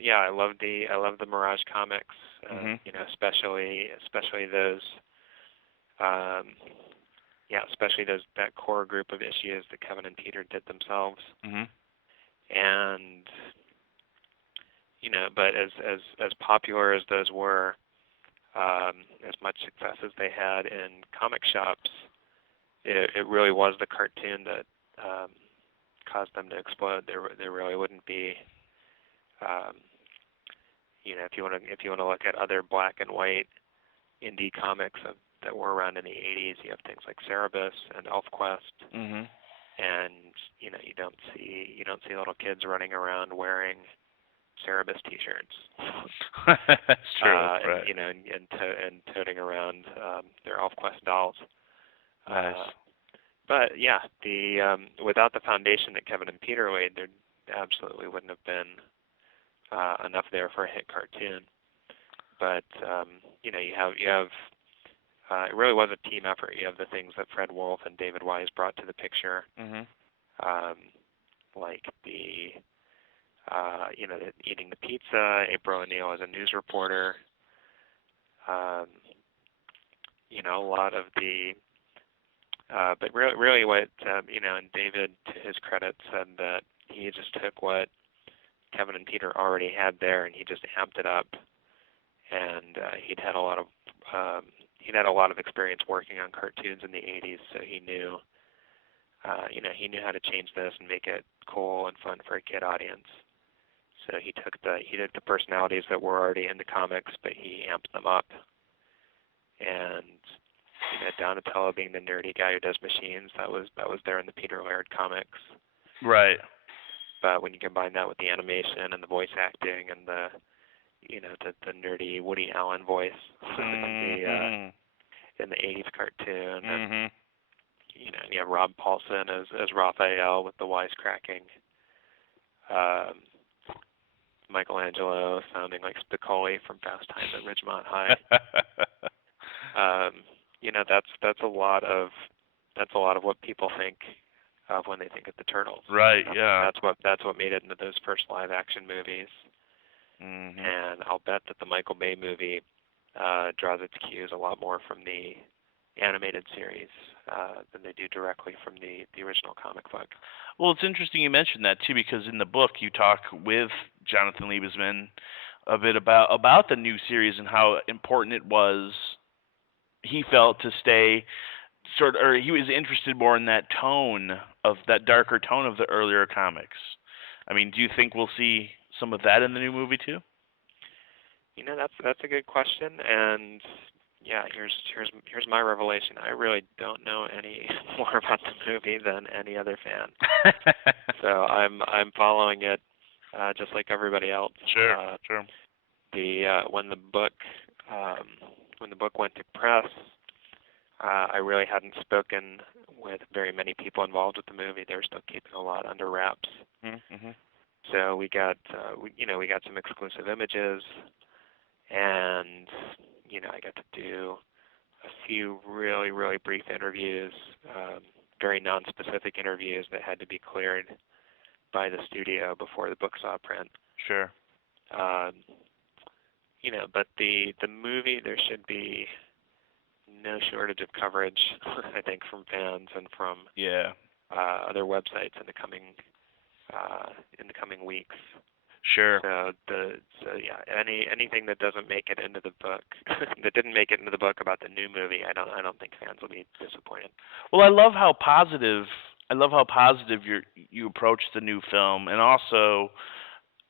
I love the Mirage comics. Especially those. Especially that core group of issues that Kevin and Peter did themselves. Mm-hmm. And but as popular as those were, as much success as they had in comic shops, it really was the cartoon that caused them to explode. There really wouldn't be, if you want to look at other black and white indie comics that were around in the 80s, you have things like Cerebus and ElfQuest, mm-hmm. and you don't see little kids running around wearing Cerebus T-shirts. That's true. Right. And toting around their ElfQuest dolls. Nice. But yeah, without the foundation that Kevin and Peter laid, there absolutely wouldn't have been enough there for a hit cartoon. But you have it really was a team effort. You have the things that Fred Wolf and David Wise brought to the picture, mm-hmm. Like the eating the pizza. April O'Neil as a news reporter. A lot of the. But really, what and David, to his credit, said that he just took what Kevin and Peter already had there, and he just amped it up. And he'd had a lot of experience working on cartoons in the '80s, so he knew how to change this and make it cool and fun for a kid audience. So he took the personalities that were already in the comics, but he amped them up. And Donatello being the nerdy guy who does machines, that was there in the Peter Laird comics. Right. But when you combine that with the animation and the voice acting and the nerdy Woody Allen voice mm-hmm. in the '80s cartoon, mm-hmm. and you have Rob Paulson as Raphael with the wisecracking, Michelangelo sounding like Spicoli from Fast Times at Ridgemont High. That's a lot of what people think of when they think of the Turtles. Right. Yeah. That's what made it into those first live action movies. Mm-hmm. And I'll bet that the Michael Bay movie draws its cues a lot more from the animated series than they do directly from the original comic book. Well, it's interesting you mentioned that too, because in the book you talk with Jonathan Liebesman a bit about the new series and how important it was. He felt to stay or he was interested more in that darker tone of the earlier comics. I mean, do you think we'll see some of that in the new movie too? That's a good question, and yeah, here's my revelation. I really don't know any more about the movie than any other fan. So I'm following it just like everybody else. Sure. Sure. When the book went to press, I really hadn't spoken with very many people involved with the movie. They were still keeping a lot under wraps. Mm-hmm. So we got some exclusive images, and I got to do a few really, really brief interviews, very non-specific interviews that had to be cleared by the studio before the book saw print. Sure. But the movie, there should be no shortage of coverage, I think, from fans and from other websites in the coming weeks. Sure. Anything that doesn't make it into the book, that didn't make it into the book about the new movie, I don't think fans will be disappointed. Well, I love how positive you approach the new film, and also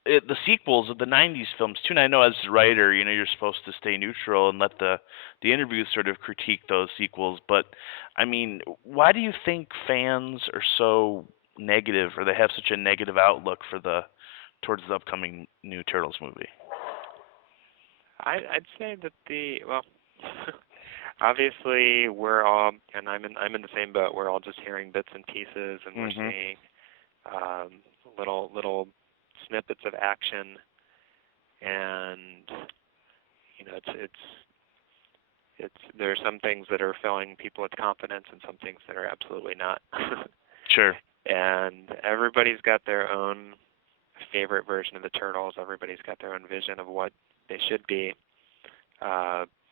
the sequels of the '90s films too. And I know as a writer, you're supposed to stay neutral and let the interviews sort of critique those sequels. But I mean, why do you think fans are so negative, or they have such a negative outlook towards the upcoming new Turtles movie? I'd say that obviously we're all, and I'm in the same boat. We're all just hearing bits and pieces, and we're seeing little snippets of action, and it's there are some things that are filling people with confidence, and some things that are absolutely not. Sure. And everybody's got their own favorite version of the Turtles. Everybody's got their own vision of what they should be.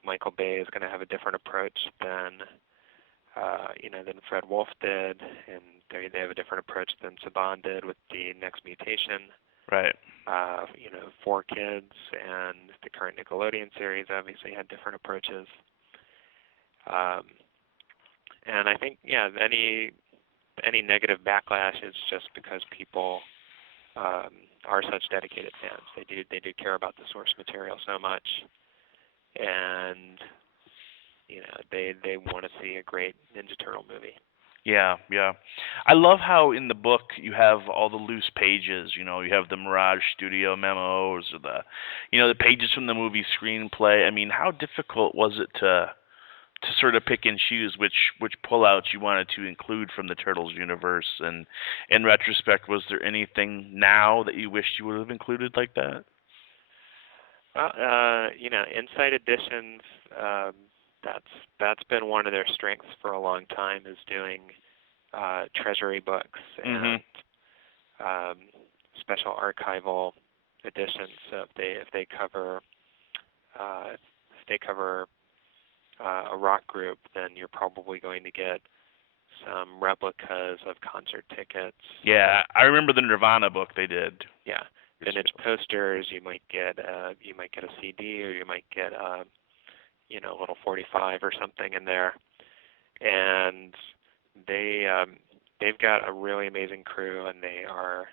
Michael Bay is going to have a different approach than than Fred Wolf did, and they have a different approach than Saban did with the Next Mutation. Right. 4 Kids and the current Nickelodeon series obviously had different approaches. And I think, any negative backlash is just because people are such dedicated fans. They do care about the source material so much, and they want to see a great Ninja Turtle movie. Yeah, yeah. I love how in the book you have all the loose pages. You have the Mirage Studio memos, or the pages from the movie screenplay. I mean, how difficult was it to sort of pick and choose which pullouts you wanted to include from the Turtles universe? And in retrospect, was there anything now that you wished you would have included like that? Well, Inside Editions, that's been one of their strengths for a long time, is doing treasury books and special archival editions. So if they cover a rock group, then you're probably going to get some replicas of concert tickets. Yeah, I remember the Nirvana book they did. Yeah, vintage posters. You might get a CD, or you might get a little 45 or something in there. And they've got a really amazing crew, and they are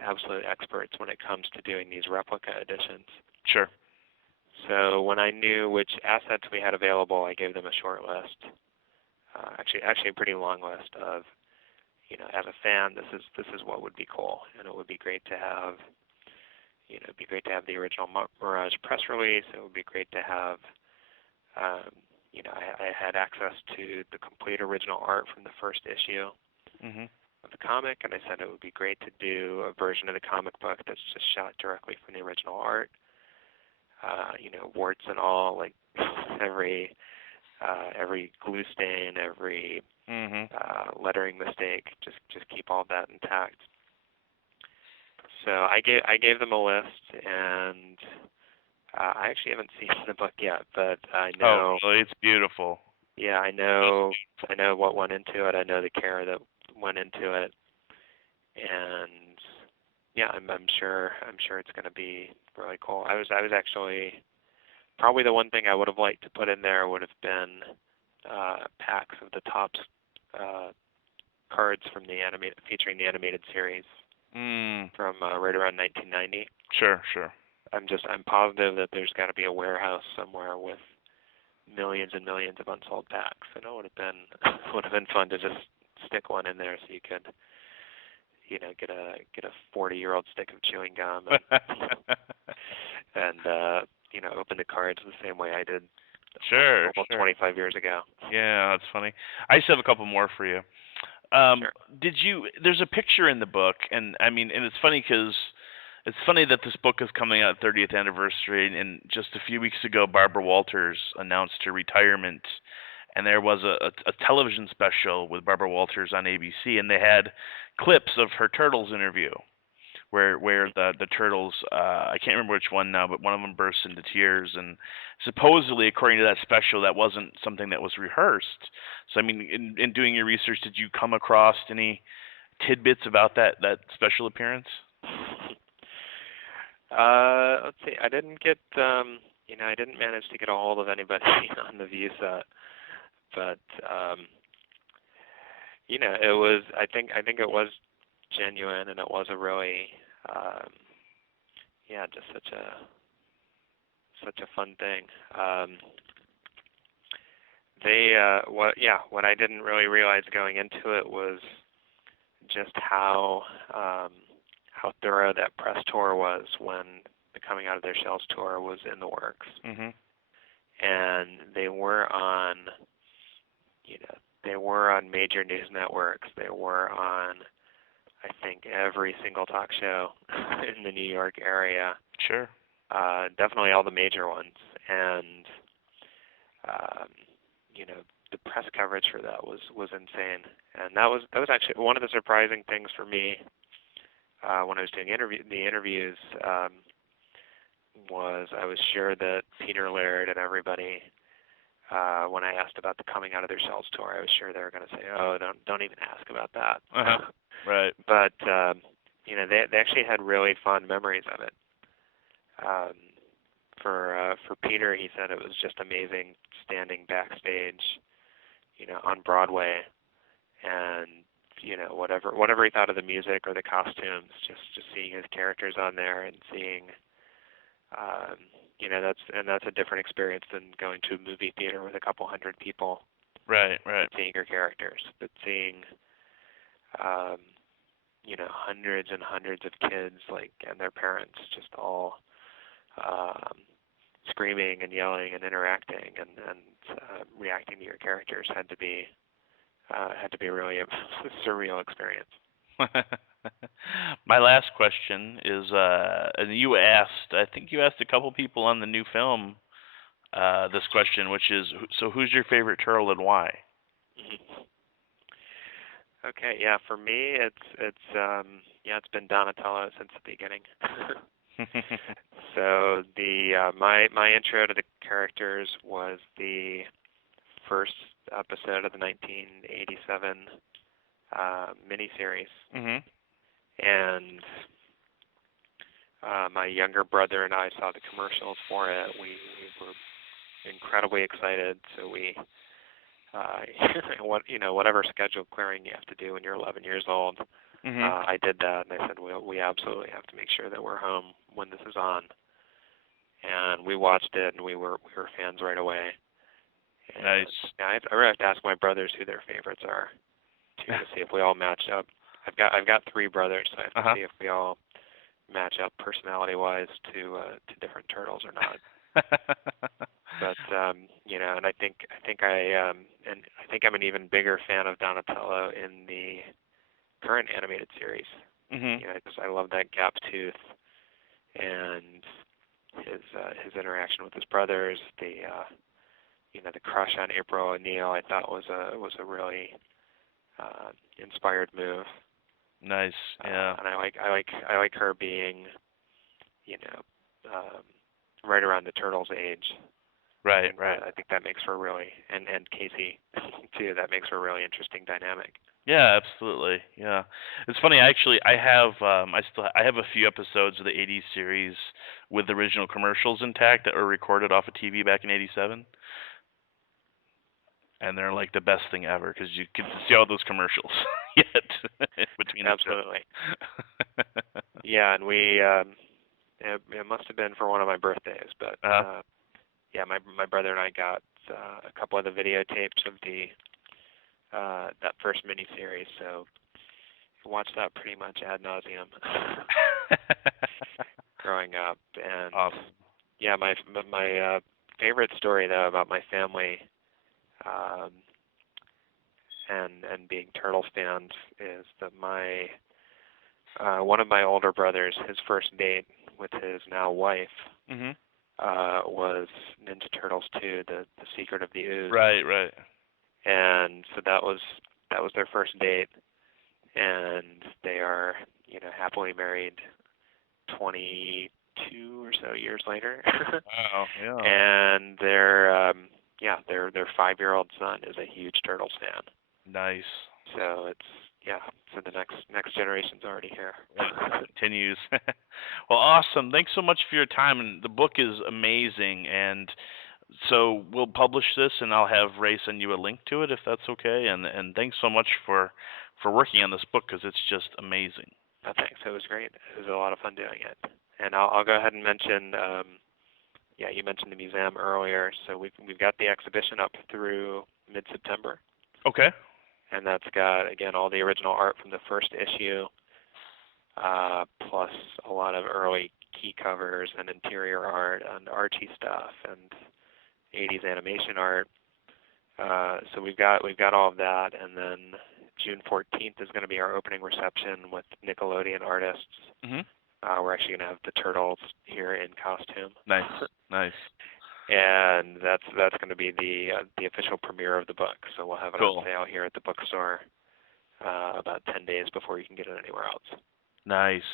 absolute experts when it comes to doing these replica editions. Sure. So when I knew which assets we had available, I gave them a short list. Actually a pretty long list of, as a fan, this is what would be cool, and it would be great to have. It'd be great to have the original Mirage press release. It would be great to have. I had access to the complete original art from the first issue of the comic, and I said it would be great to do a version of the comic book that's just shot directly from the original art. Warts and all, like every glue stain, every lettering mistake, just keep all that intact. So I gave them a list, and I actually haven't seen the book yet, but I know. Oh, it's beautiful. Yeah, I know what went into it. I know the care that went into it, and yeah, I'm sure it's going to be really cool. I was actually probably the one thing I would have liked to put in there would have been packs of the Topps cards from featuring the animated series from right around 1990. Sure. I'm positive that there's got to be a warehouse somewhere with millions and millions of unsold packs, and it would have been fun to just stick one in there so you could get a 40-year-old stick of chewing gum and open the cards the same way I did almost 25 years ago. Yeah, that's funny. I just have a couple more for you. Sure. There's a picture in the book, and I mean, and it's funny because it's funny that this book is coming out 30th anniversary, and just a few weeks ago, Barbara Walters announced her retirement, and there was a television special with Barbara Walters on ABC, and they had clips of her Turtles interview, where the Turtles, I can't remember which one now, but one of them bursts into tears, and supposedly, according to that special, that wasn't something that was rehearsed. So, I mean, in doing your research, did you come across any tidbits about that special appearance? Let's see. I didn't get, I didn't manage to get a hold of anybody on the View set, but it was. I think it was genuine, and it was a really, just such a fun thing. What I didn't really realize going into it was just how thorough that press tour was when the Coming Out of Their Shells tour was in the works. And they were on major news networks. They were on, I think, every single talk show in the New York area. Sure. Definitely all the major ones. And the press coverage for that was insane. And that was actually one of the surprising things for me when I was doing the interviews, was I was sure that Peter Laird and everybody, when I asked about the coming out of their shells tour, I was sure they were going to say, "Oh, don't even ask about that." Right. But they actually had really fond memories of it. For Peter, he said it was just amazing standing backstage, on Broadway, and whatever he thought of the music or the costumes, just seeing his characters on there and seeing, that's a different experience than going to a movie theater with a couple hundred people. Right. And seeing your characters, but seeing, hundreds and hundreds of kids and their parents just all screaming and yelling and interacting and reacting to your characters had to be really a surreal experience. My last question is, and I think you asked a couple people on the new film this question, which is, so who's your favorite turtle and why? Okay, yeah, for me it's been Donatello since the beginning. So my intro to the characters was the first episode of the 1987 miniseries, and my younger brother and I saw the commercials for it. We were incredibly excited, so we whatever schedule clearing you have to do when you're 11 years old. I did that, and I said, we absolutely have to make sure that we're home when this is on. And we watched it, and we were fans right away. And nice. I really have to ask my brothers who their favorites are, too, to see if we all match up. I've got three brothers, so I have to see if we all match up personality-wise to different turtles or not. But and I think I'm an even bigger fan of Donatello in the current animated series. Because I love that gap tooth and his interaction with his brothers. The crush on April O'Neil, I thought was a really inspired move. Nice. Yeah. And I like her being, right around the Turtles' age. Right. I think that makes for a really, and Casey too. That makes for a really interesting dynamic. Yeah, absolutely. Yeah, it's funny. Actually, I have a few episodes of the '80s series with the original commercials intact that were recorded off of TV back in '87, and they're like the best thing ever because you can see all those commercials yet between. Absolutely. Yeah, and we it must have been for one of my birthdays, but yeah, my brother and I got a couple of the videotapes of the that first miniseries, so I watched that pretty much ad nauseum growing up. And awesome. Yeah, my favorite story though about my family and being Turtles fans is that one of my older brothers, his first date with his now wife, was Ninja Turtles 2, the Secret of the Ooze. Right. And so that was their first date, and they are happily married 22 or so years later. Wow. Yeah. And their 5-year-old son is a huge Turtles fan. Nice. So so the next generation's already here. It continues. Well, awesome. Thanks so much for your time, and the book is amazing. And so we'll publish this, and I'll have Ray send you a link to it if that's okay. And thanks so much for working on this book because it's just amazing. Oh, thanks. It was great. It was a lot of fun doing it. And I'll go ahead and mention. You mentioned the museum earlier, so we've got the exhibition up through mid-September. Okay. And that's got, again, all the original art from the first issue, plus a lot of early key covers and interior art and Archie stuff and 80s animation art. So we've got all of that, and then June 14th is going to be our opening reception with Nickelodeon artists. We're actually going to have the Turtles here in costume. Nice. And that's going to be the official premiere of the book. So we'll have it on sale here at the bookstore about 10 days before you can get it anywhere else. Nice.